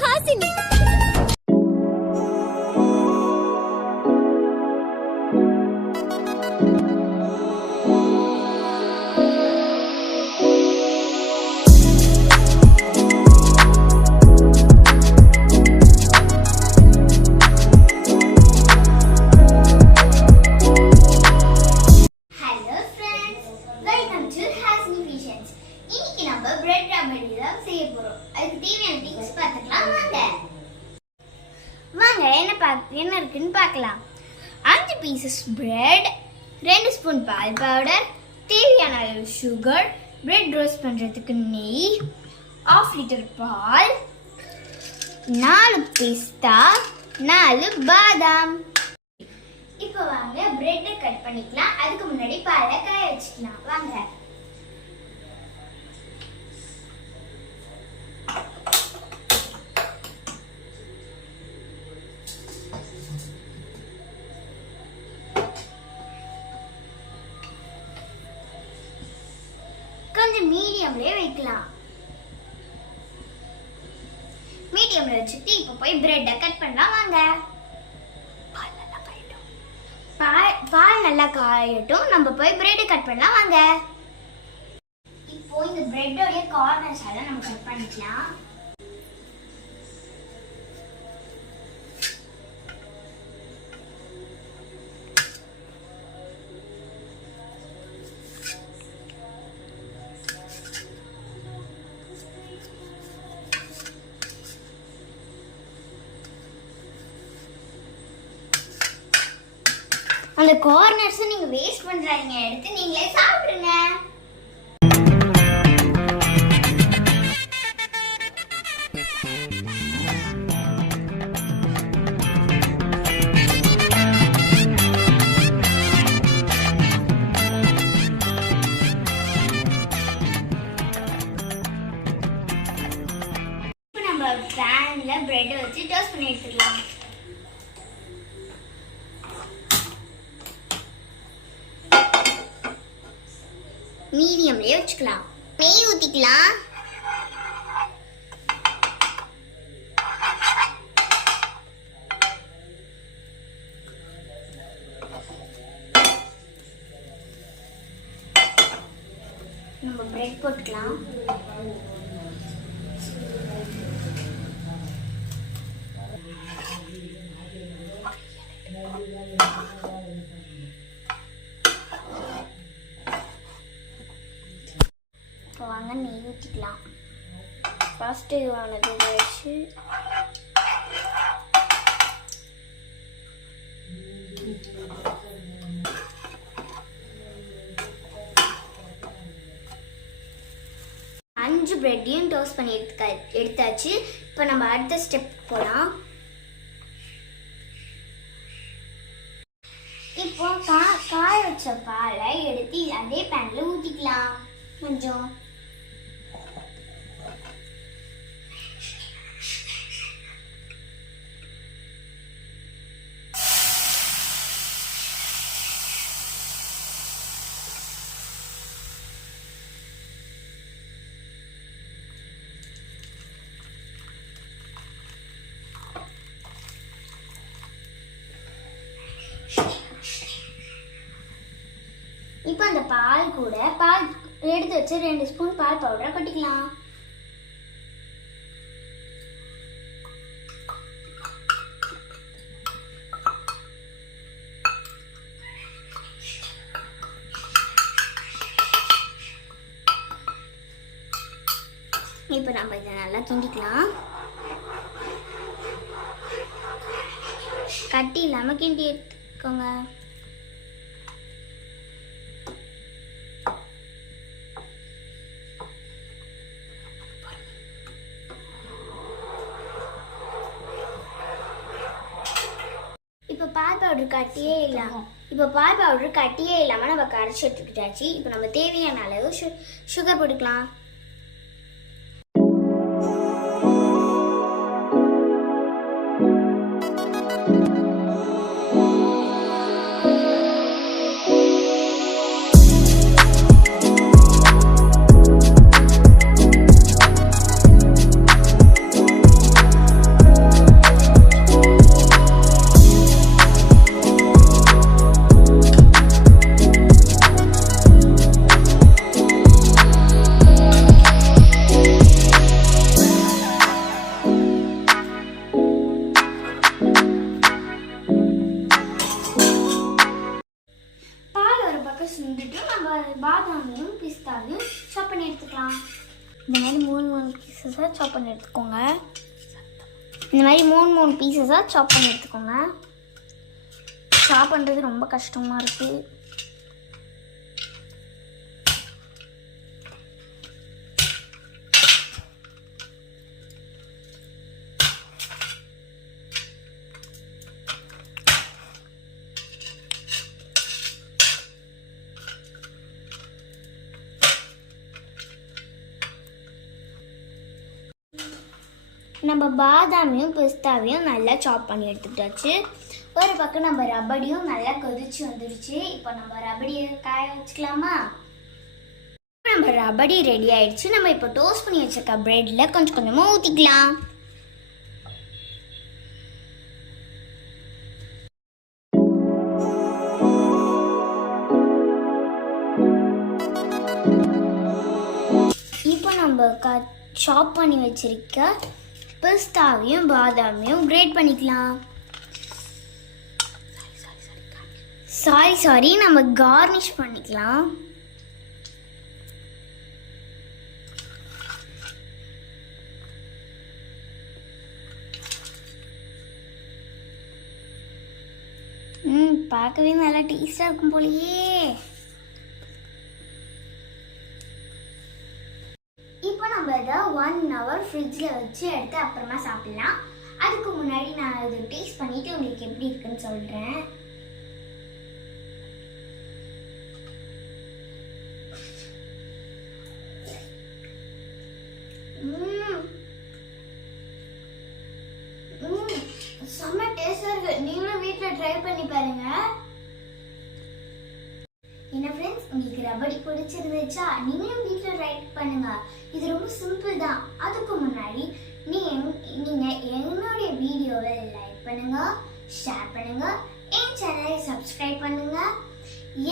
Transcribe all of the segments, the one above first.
ஹாசினி என்ன இருக்குன்னு பார்க்கலாம். 5 பீசஸ் பிரெட், 2 ஸ்பூன் பால் பவுடர், தேவையான அளவு சுகர், பிரெட் ரோஸ்ட் பண்ணுறதுக்கு நெய், 1/2 லிட்டர் பால், 4 பிஸ்தா, 4 பாதாம். இப்போ வாங்க பிரெட்டை கட் பண்ணிக்கலாம். அதுக்கு முன்னாடி பாலை காய வச்சுக்கலாம். வாங்க. கொஞ்சம் மீடியம்லயே வைக்கலாம். மீடியம்ல வச்சுட்டு இப்போ போய் பிரெட்டை கட் பண்ணலாம். வாங்க. பால் நல்லா காயட்டும். நம்ம போய் பிரெட்டை கட் பண்ணலாம். வாங்க. இப்போ இந்த பிரெட்டோட கார்னர்ஸ் எல்லாம் நம்ம கட் பண்ணிக்கலாம். அந்த கார்னர்ஸ் நீங்க வேஸ்ட் பண்றாங்க, எடுத்து நீங்களே சாப்பிடுங்க. இப்போ நம்ம பேன்ல பிரெட் வச்சு டோஸ்ட் பண்ணி எடுத்துக்கலாம். மீடியம்லயே வச்சுக்கலாம். நெய் ஊத்திக்கலாம். நம்ம பிரெட் போட்டுக்கலாம். வாங்க நெய் ஊற்றிக்கலாம். ஃபர்ஸ்ட் இதுவானது வச்சு அஞ்சு பிரெட்டையும் டோஸ்ட் பண்ணி எடுத்தாச்சு. இப்போ நம்ம அடுத்த ஸ்டெப் போகலாம். இப்போ காய வச்ச பாலை எடுத்து அதே பேன்ல ஊற்றிக்கலாம். கொஞ்சம் இப்போ அந்த பால் கூட எடுத்து வச்சு 2 ஸ்பூன் பால் பவுடரை கொட்டிக்கலாம். இப்போ நம்ம இதை நல்லா கிண்டிக்கலாம். கட்டி இல்லாமல் கிண்டி எடுத்துக்கோங்க. பால் பவுடர் கட்டியே இல்லாமல் நம்ம கரைச்சி எடுத்துக்கிட்டாச்சு. இப்போ நம்ம தேவையான அளவு சுகர் போட்டுக்கலாம். பாதாமையும் பிஸ்தாவையும் சாப் பண்ணி எடுத்துக்கலாம். இந்த மாதிரி 3 பீசஸாக சாப் பண்ணி எடுத்துக்கோங்க. இந்த மாதிரி 3 பீசஸாக சாப் பண்ணி எடுத்துக்கோங்க. சாப் பண்ணுறது ரொம்ப கஷ்டமாக இருக்குது. நம்ம பாதாமையும் பிஸ்தாவையும் நல்லா சாப் பண்ணி எடுத்துக்கிட்டாச்சு. ஒரு பக்கம் நம்ம ரபடியும் நல்லா கொதிச்சு வந்துடுச்சு. இப்போ நம்ம ரபடியை காய வச்சுக்கலாமா? நம்ம ரபடி ரெடி ஆயிடுச்சு. நம்ம இப்போ டோஸ்ட் பண்ணி வச்சிருக்க பிரெட்டில் கொஞ்சம் கொஞ்சமாக ஊற்றிக்கலாம். இப்போ நம்ம சாப் பண்ணி வச்சிருக்க பிஸ்தாவையும் பாதாமையும் கிரேட் பண்ணிக்கலாம். சாரி நம்ம கார்னிஷ் பண்ணிக்கலாம். பார்க்கவே நல்லா டேஸ்டா இருக்கும் போலயே. இப்போ நம்ம இதை 1 hour ஃப்ரிட்ஜில் வச்சு எடுத்து அப்புறமா சாப்பிடலாம். அதுக்கு முன்னாடி நான் இதை டேஸ்ட் பண்ணிட்டு உங்களுக்கு எப்படி இருக்குன்னு சொல்கிறேன். செம்ம டேஸ்டாக இருக்கு. நீங்களும் வீட்டில் ட்ரை பண்ணி பாருங்க. என்ன ஃப்ரெண்ட்ஸ், உங்களுக்கு ரபடி பிடிச்சிருந்துச்சா? நீங்களும் வீட்டில் ட்ரை பண்ணுங்க. இது ரொம்ப சிம்பிள் தான். அதுக்கு முன்னாடி நீங்கள் என்னுடைய வீடியோவை லைக் பண்ணுங்க, ஷேர் பண்ணுங்க, என் சேனலை சப்ஸ்கிரைப் பண்ணுங்க,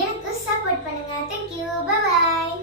எனக்கு சப்போர்ட் பண்ணுங்க. Thank you, bye bye.